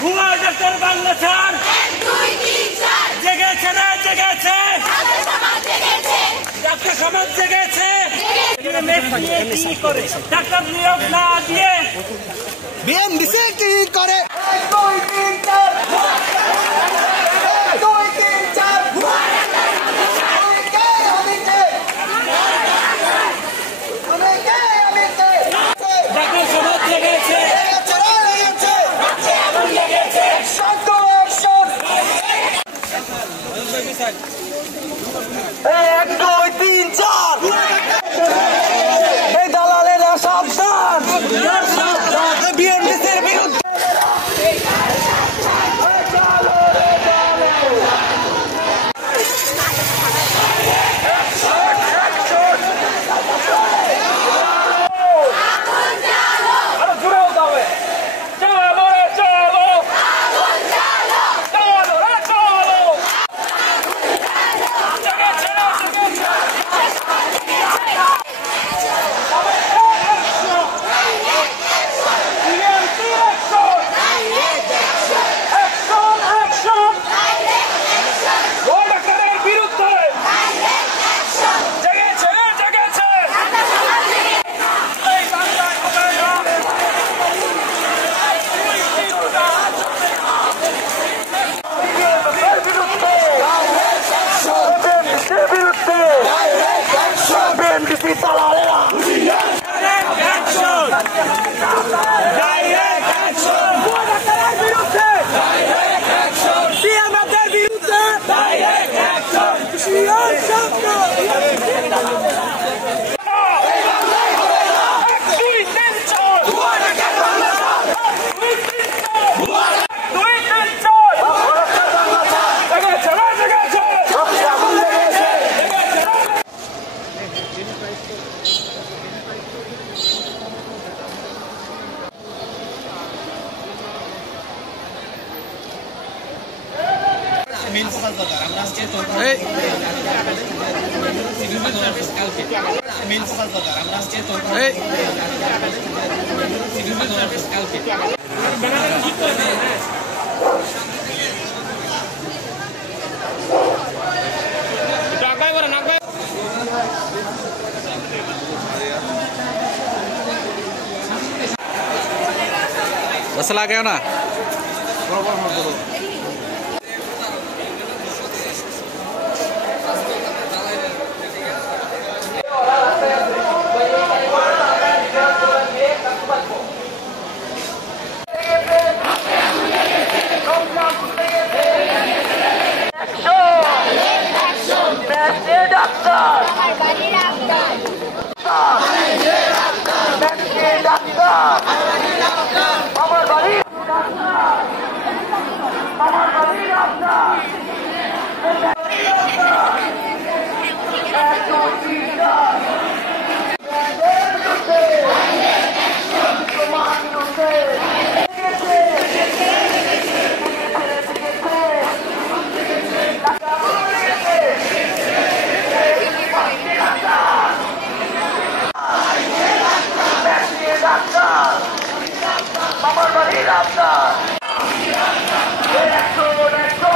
ভুয়া ডাক্তার বাংলা ছাড় জেগেছে না জেগেছে ডাক্তার সমাজ জেগেছে ডাক্তার নিয়োগ না দিয়ে বিএমডিসি কি করে ডাক্তার সমাজ জেগেছে এক দুই তিন চার এই দালালেরা সাবধান বিএমডিসির বিরুদ্ধে মেইন ফোকাস বাজার আমরা আজকে মেইন ফোকাস বাজার আমরা আজকে बस ला गया ना Let's go!